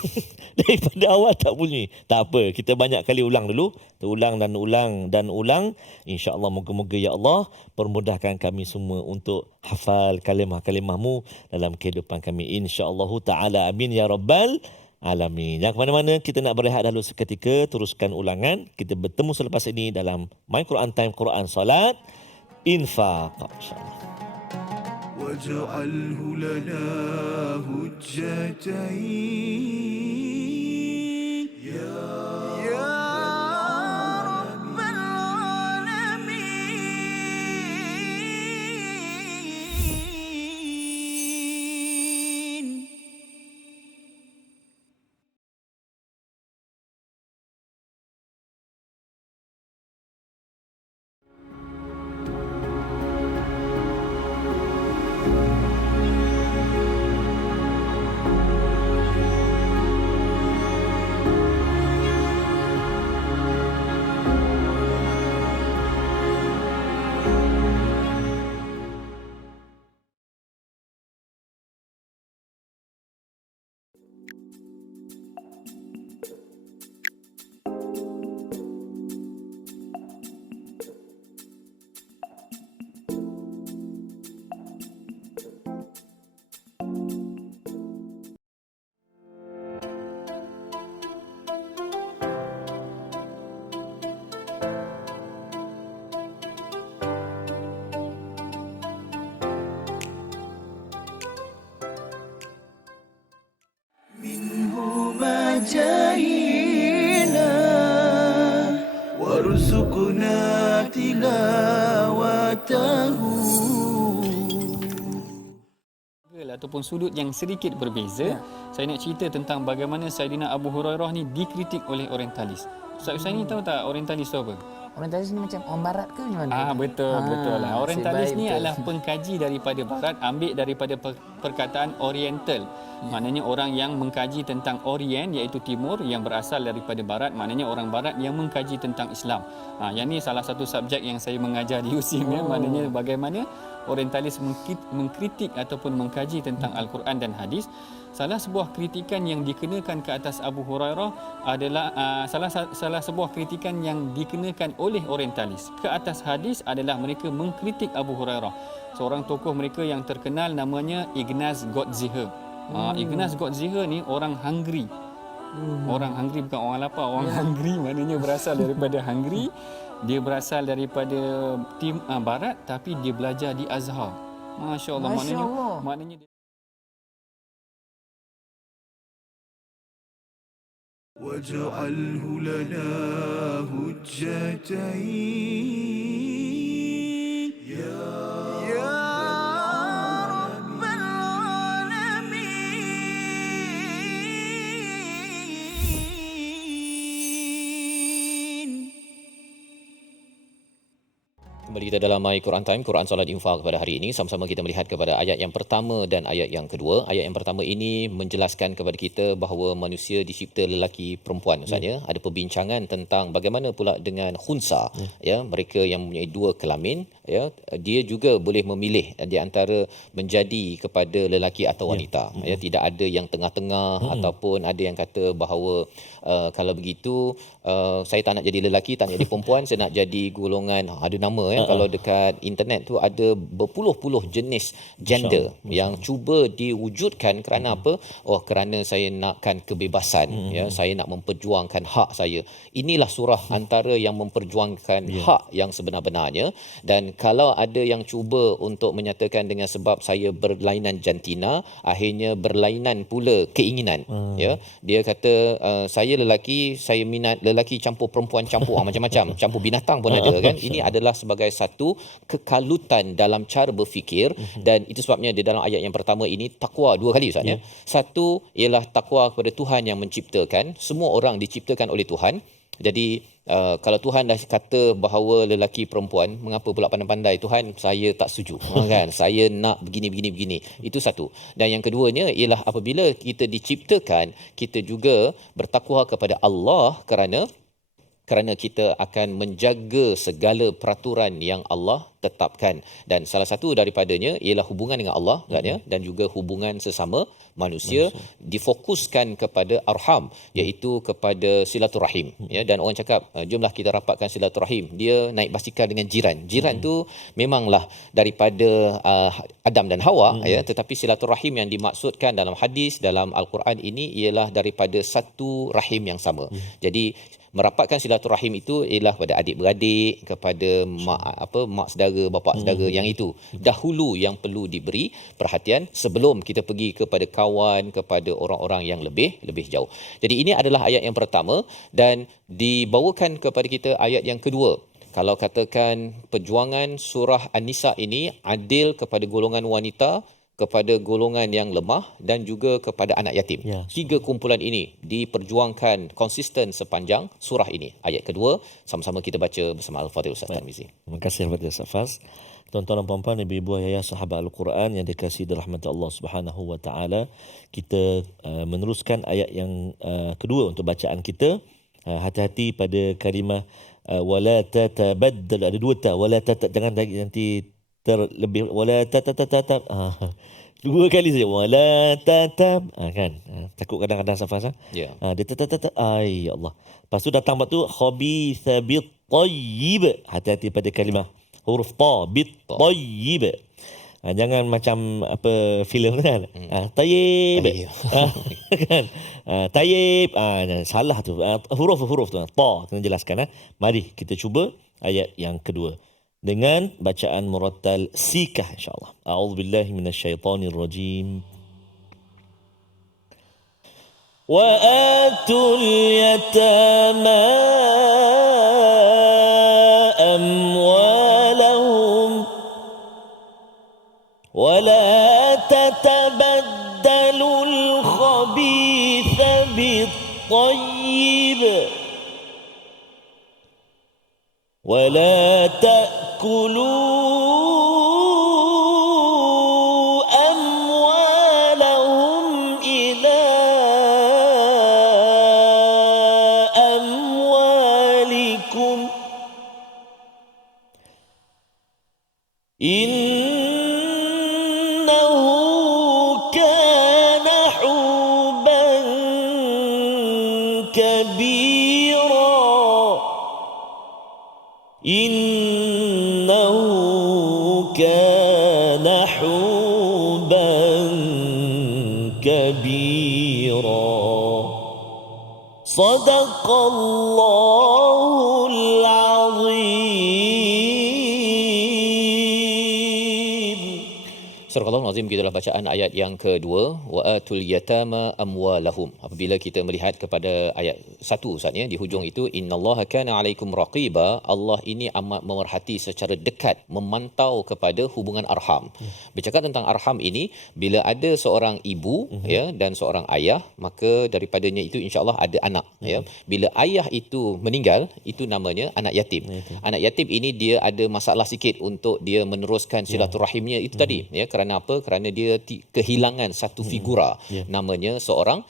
Daripada awal tak bunyi. Tak apa, kita banyak kali ulang dulu. Ulang dan ulang dan ulang. InsyaAllah moga-moga ya Allah permudahkan kami semua untuk hafal kalimah-kalimahmu dalam kehidupan kami. InsyaAllah ta'ala. Amin ya Rabbal Alamin. Jangan ke mana-mana, kita nak berehat dahulu seketika, teruskan ulangan. Kita bertemu selepas ini dalam My Quran Time, Quran Salat, Infaq. InsyaAllah. واجعله لنا هجتين يا رب العالمين. جاهنا وارزقنا تلاوته. Ataupun sudut yang sedikit berbeza. Saya nak cerita tentang bagaimana Saidina Abu Hurairah ni dikritik oleh orientalis. Ustaz Hussaini tahu tak orientalis tu apa? Orientalis ni macam orang barat ke macam mana? Betul lah. Orientalis ni adalah pengkaji daripada barat, ambil daripada perkataan oriental. Maknanya orang yang mengkaji tentang Orient, iaitu timur, yang berasal daripada barat, maknanya orang barat yang mengkaji tentang Islam. Yang ni salah satu subjek yang saya mengajar di USIM, maknanya bagaimana orientalis mengkritik ataupun mengkaji tentang Al-Quran dan hadis. Salah sebuah kritikan yang dikenakan ke atas Abu Hurairah adalah salah sebuah kritikan yang dikenakan oleh orientalis ke atas hadis adalah mereka mengkritik Abu Hurairah. Seorang tokoh mereka yang terkenal namanya Ignaz Gottsicher. Ignaz Gottsicher ni orang Hungary. Orang Hungary bukan orang lapar, orang Hungary maknanya berasal daripada Hungary. Dia berasal daripada tim barat tapi dia belajar di Azhar. Masya-Allah. Maknanya واجعله لنا هجتين يا رب العالمين. Kembali kita dalam My Quran Time, Quran Salat Infaq pada hari ini. Sama-sama kita melihat kepada ayat yang pertama dan ayat yang kedua. Ayat yang pertama ini menjelaskan kepada kita bahawa manusia dicipta lelaki perempuan. Maksudnya ada perbincangan tentang bagaimana pula dengan khunsa, ya, mereka yang mempunyai dua kelamin, ya, dia juga boleh memilih di antara menjadi kepada lelaki atau wanita. Ya, tidak ada yang tengah-tengah ataupun ada yang kata bahawa kalau begitu saya tak nak jadi lelaki, tak nak jadi perempuan, saya nak jadi golongan, ada nama, ya. Kalau dekat internet tu ada berpuluh-puluh jenis gender yang cuba diwujudkan kerana apa? Kerana saya nakkan kebebasan, ya, saya nak memperjuangkan hak saya. Inilah surah antara yang memperjuangkan hak yang sebenar-benarnya. Dan kalau ada yang cuba untuk menyatakan dengan sebab saya berlainan jantina, akhirnya berlainan pula keinginan, ya. Dia kata saya lelaki, saya minat lelaki campur perempuan campur macam-macam, campur binatang pun ada, kan. Ini adalah sebagai satu kekalutan dalam cara berfikir. Dan itu sebabnya di dalam ayat yang pertama ini takwa dua kali, Ustaz, ya. Satu ialah takwa kepada Tuhan yang menciptakan. Semua orang diciptakan oleh Tuhan. Jadi kalau Tuhan dah kata bahawa lelaki perempuan, mengapa pula pandai-pandai? Tuhan, saya tak setuju. Kan? Saya nak begini. Itu satu. Dan yang keduanya ialah apabila kita diciptakan, kita juga bertakwa kepada Allah kerana kita akan menjaga segala peraturan yang Allah tetapkan. Dan salah satu daripadanya ialah hubungan dengan Allah dan juga hubungan sesama manusia difokuskan kepada arham, iaitu kepada silaturahim. Dan orang cakap, jomlah kita rapatkan silaturahim. Dia naik basikal dengan jiran. Jiran tu memanglah daripada Adam dan Hawa, tetapi silaturahim yang dimaksudkan dalam hadis, dalam Al-Quran ini ialah daripada satu rahim yang sama. Jadi merapatkan silaturahim itu ialah pada adik-beradik, kepada mak saudara, bapa saudara, yang itu dahulu yang perlu diberi perhatian sebelum kita pergi kepada kawan, kepada orang-orang yang lebih jauh. Jadi ini adalah ayat yang pertama dan dibawakan kepada kita ayat yang kedua. Kalau katakan perjuangan surah An-Nisa ini adil kepada golongan wanita, kepada golongan yang lemah dan juga kepada anak yatim. Tiga kumpulan ini diperjuangkan konsisten sepanjang surah ini. Ayat kedua, sama-sama kita baca bersama Al-Fatihah Ustaz Tarmizi. Terima kasih kepada Ustaz Faz. Tuan-tuan dan puan-puan, ibu-ibu ayah sahabat Al-Quran yang dikasihi dirahmati Allah Subhanahu wa taala, kita meneruskan ayat yang kedua untuk bacaan kita. Hati-hati pada kalimah wala tatabaddal, ada dua ta, wala jangan nanti terlebih wala dua kali saja wala tatab kan takut kadang-kadang safas dia ya Allah. Lepas tu datang waktu khabitha bit tayyib, hati-hati pada kalimah huruf ta bit tayyib. Jangan macam apa filem kan tayyib kan tayyib salah tu huruf tu ta kena jelaskan. Mari kita cuba ayat yang kedua dengan bacaan murattal sikah insya-Allah. A'udzubillahi minasyaitonir rajim. Wa atul yatama amwalahum wa la tatabaddalul khabitha bit tayyib ولا تأكلوا أموالهم إلى أموالكم إنه كان حوبا كبيرا إنه كان حوبا كبيرا صدق الله العظيم. Surah Al-Azim, kita adalah bacaan ayat yang kedua, wa atul yatama amwalahum. Apabila kita melihat kepada ayat 1 Ustaz di hujung itu, innallaha kana alaikum raqiba, Allah ini amat memerhati secara dekat, memantau kepada hubungan arham. Bercakap tentang arham ini, bila ada seorang ibu dan seorang ayah, maka daripadanya itu insya-Allah ada anak Bila ayah itu meninggal, itu namanya anak yatim. Anak yatim ini dia ada masalah sikit untuk dia meneruskan silaturahimnya itu tadi kerana apa? Kerana dia kehilangan satu figura namanya seorang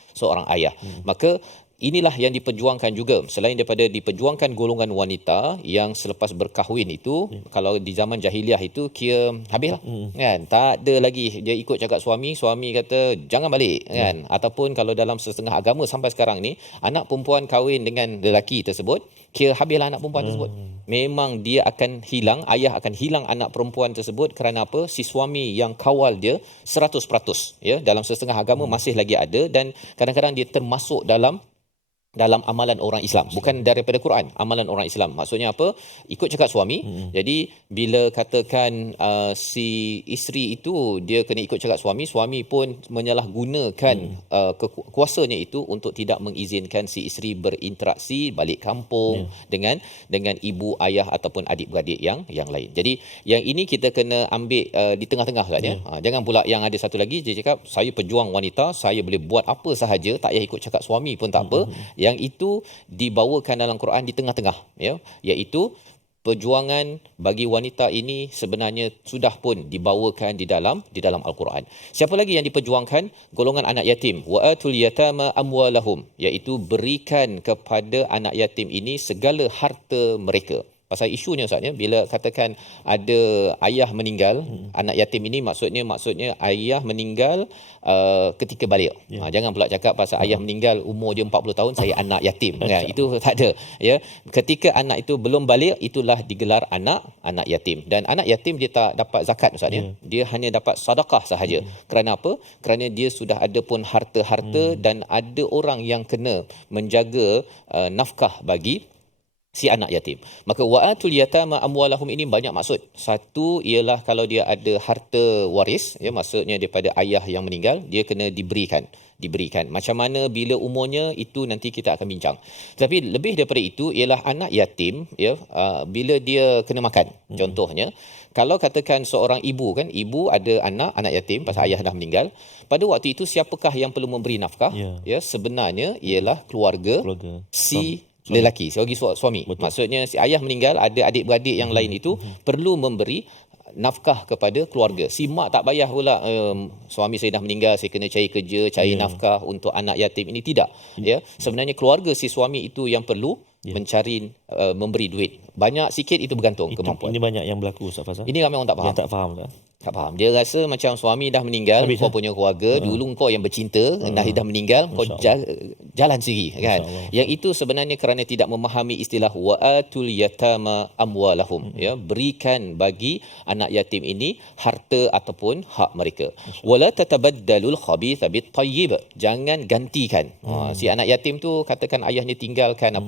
ayah. Maka inilah yang diperjuangkan juga, selain daripada diperjuangkan golongan wanita yang selepas berkahwin itu, kalau di zaman jahiliah itu kira habislah kan, tak ada lagi dia ikut cakap suami kata jangan balik kan, ataupun kalau dalam setengah agama sampai sekarang ni, anak perempuan kahwin dengan lelaki tersebut, kira habislah anak perempuan tersebut. Memang dia akan hilang, ayah akan hilang anak perempuan tersebut kerana apa? Si suami yang kawal dia 100%, dalam setengah agama masih lagi ada, dan kadang-kadang dia termasuk dalam amalan orang Islam, bukan daripada Quran, amalan orang Islam. Maksudnya apa? Ikut cakap suami. Jadi bila katakan si isteri itu dia kena ikut cakap suami pun menyalahgunakan kuasanya itu untuk tidak mengizinkan si isteri berinteraksi balik kampung dengan ibu, ayah ataupun adik-beradik yang lain. Jadi yang ini kita kena ambil di tengah-tengah kan jangan pula yang ada satu lagi dia cakap saya pejuang wanita, saya boleh buat apa sahaja, tak payah ikut cakap suami pun tak apa. Yang itu dibawakan dalam Quran di tengah-tengah, ya, iaitu perjuangan bagi wanita ini sebenarnya sudah pun dibawakan di dalam Al-Quran. Siapa lagi yang diperjuangkan? Golongan anak yatim. Wa atul yatama amwalahum, iaitu berikan kepada anak yatim ini segala harta mereka. Pasal isunya Ustaz, bila katakan ada ayah meninggal, anak yatim ini maksudnya ayah meninggal ketika balik. Jangan pula cakap pasal ayah meninggal umur dia 40 tahun saya anak yatim. Itu tak ada, ya. Ketika anak itu belum balik, itulah digelar anak yatim. Dan anak yatim dia tak dapat zakat Ustaz, dia hanya dapat sedekah sahaja. Kerana apa? Kerana dia sudah ada pun harta-harta dan ada orang yang kena menjaga nafkah bagi si anak yatim. Maka wa'atul yatama amwalahum ini banyak maksud. Satu ialah kalau dia ada harta waris, ya, maksudnya daripada ayah yang meninggal, dia kena diberikan. Macam mana bila umurnya itu nanti kita akan bincang. Tapi lebih daripada itu ialah anak yatim, ya, bila dia kena makan. Contohnya, kalau katakan seorang ibu ada anak yatim pasal ayah dah meninggal, pada waktu itu siapakah yang perlu memberi nafkah? Ya, sebenarnya ialah keluarga si lelaki, sebagai suami. Betul. Maksudnya si ayah meninggal, ada adik-beradik yang lain itu perlu memberi nafkah kepada keluarga. Si mak tak payah pula suami saya dah meninggal, saya kena cari kerja, cari nafkah untuk anak yatim ini, tidak. Ya, sebenarnya keluarga si suami itu yang perlu mencari memberi duit. Banyak sikit itu bergantung kemampuan. Ini banyak yang berlaku Ustaz Fazal. Ini ramai orang tak faham. Yang tak faham tak? Tak faham. Dia rasa macam suami dah meninggal, kau punya keluarga, dulu kau yang bercinta, dah meninggal, kau jalan sendiri, kan. Yang itu sebenarnya kerana tidak memahami istilah wa'atul yatama amwalahum, ya, berikan bagi anak yatim ini harta ataupun hak mereka. Wala tatabaddalul khabitha bit tayyib, jangan gantikan. Si anak yatim tu katakan ayahnya tinggalkan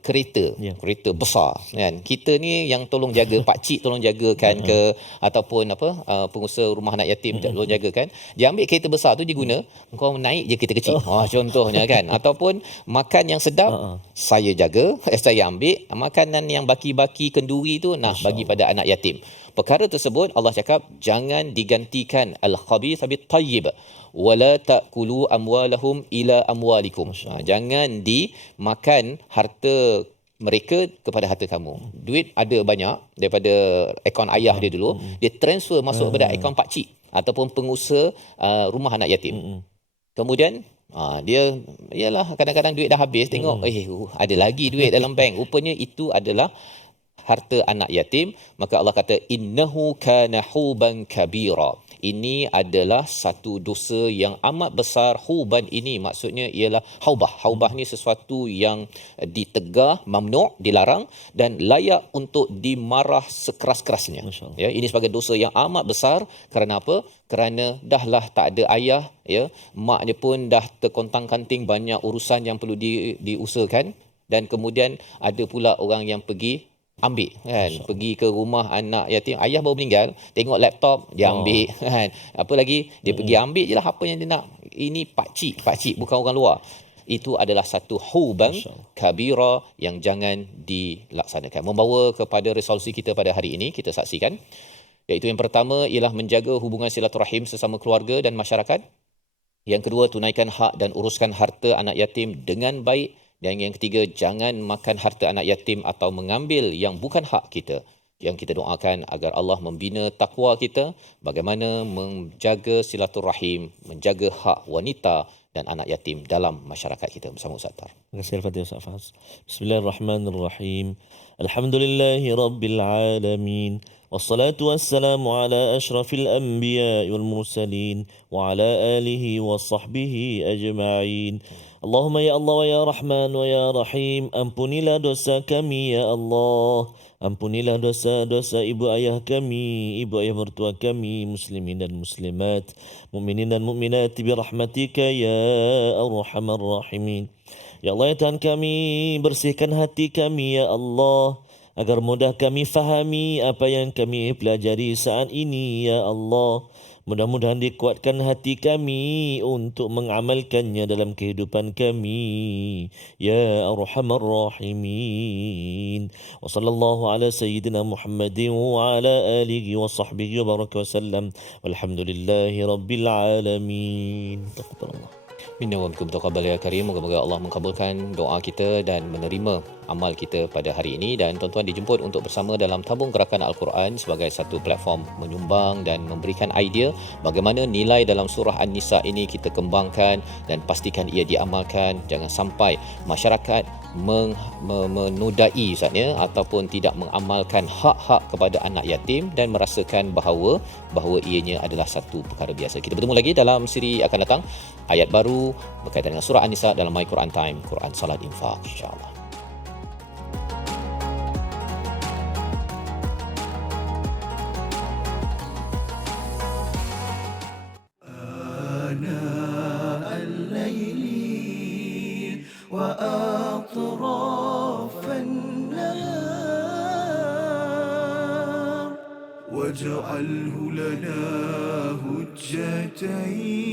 kereta besar, kan. Kita ni yang tolong jaga, pak cik tolong jagakan ke, ataupun pengusaha rumah anak yatim tolong jagakan, dia ambil kereta besar tu dia guna, kau naik je kereta kecil. Contohnya, kan. Ataupun makan yang sedap saya jaga, saya ambil makanan yang baki-baki kenduri tu bagi pada anak yatim. Perkara tersebut Allah cakap jangan digantikan al-khabith bit tayyib wala ta'kulu amwalahum ila amwalikum. Jangan dimakan harta mereka kepada harta kamu. Duit ada banyak daripada akaun ayah dia dulu, dia transfer masuk kepada akaun pak cik ataupun pengusaha rumah anak yatim. Kemudian dia ialah kadang-kadang duit dah habis, tengok ada lagi duit dalam bank, rupanya itu adalah harta anak yatim. Maka Allah kata innahu kana huban kabira, ini adalah satu dosa yang amat besar. Huban ini maksudnya ialah haubah ni sesuatu yang ditegah, mamnu', dilarang dan layak untuk dimarah sekeras-kerasnya, ya. Ini sebagai dosa yang amat besar. Kerana apa? Kerana dahlah tak ada ayah, ya, mak dia pun dah terkontang-kanting, banyak urusan yang perlu diusahakan, dan kemudian ada pula orang yang pergi ambil, kan, pergi ke rumah anak yatim, ayah baru meninggal, tengok laptop dia ambil, kan. Apa lagi, dia pergi ambil je lah apa yang dia nak. Ini pak cik bukan orang luar. Itu adalah satu huban kabira yang jangan dilaksanakan. Membawa kepada resolusi kita pada hari ini, kita saksikan, iaitu yang pertama ialah menjaga hubungan silaturahim sesama keluarga dan masyarakat. Yang kedua, tunaikan hak dan uruskan harta anak yatim dengan baik. Dan yang ketiga, jangan makan harta anak yatim atau mengambil yang bukan hak kita. Yang kita doakan agar Allah membina takwa kita, bagaimana menjaga silaturahim, menjaga hak wanita dan anak yatim dalam masyarakat kita, bersama Ustaz Tar. Terima kasih Al-Fatihah Ustaz Faz. Bismillahirrahmanirrahim. Alhamdulillahi Rabbil Alamin. Wassalatu wassalamu ala ashrafil anbiya wal mursalin wa ala alihi wa sahbihi ajma'in. Allahumma ya Allah wa ya Rahman wa ya Rahim, ampunilah dosa kami ya Allah. Ampunilah dosa-dosa ibu ayah kami, ibu ayah mertua kami, muslimin dan muslimat, mukminin dan mukminat bi rahmatika ya arhamar rahimin. Ya Allah ya Tuhan kami, bersihkan hati kami ya Allah, agar mudah kami fahami apa yang kami pelajari saat ini ya Allah. Mudah-mudahan dikuatkan hati kami untuk mengamalkannya dalam kehidupan kami ya arhamar rahimin. Wa sallallahu ala sayyidina Muhammadin wa ala alihi wa sahbihi wa baraka wa sallam. Walhamdulillahi rabbil alamin. Taqabbalallah. Minna wa minkum taqabbal ya karim. Moga-moga Allah mengabulkan doa kita dan menerima amal kita pada hari ini, dan tuan-tuan dijemput untuk bersama dalam tabung gerakan Al-Quran sebagai satu platform menyumbang dan memberikan idea bagaimana nilai dalam surah An-Nisa ini kita kembangkan dan pastikan ia diamalkan. Jangan sampai masyarakat menodai Ustaz ataupun tidak mengamalkan hak-hak kepada anak yatim dan merasakan bahawa ianya adalah satu perkara biasa. Kita bertemu lagi dalam siri akan datang, ayat baru berkaitan dengan surah An-Nisa dalam My Quran Time, Quran Salat Infak, insya-Allah. آناء الليل وأطراف النهار واجعله لنا هجتين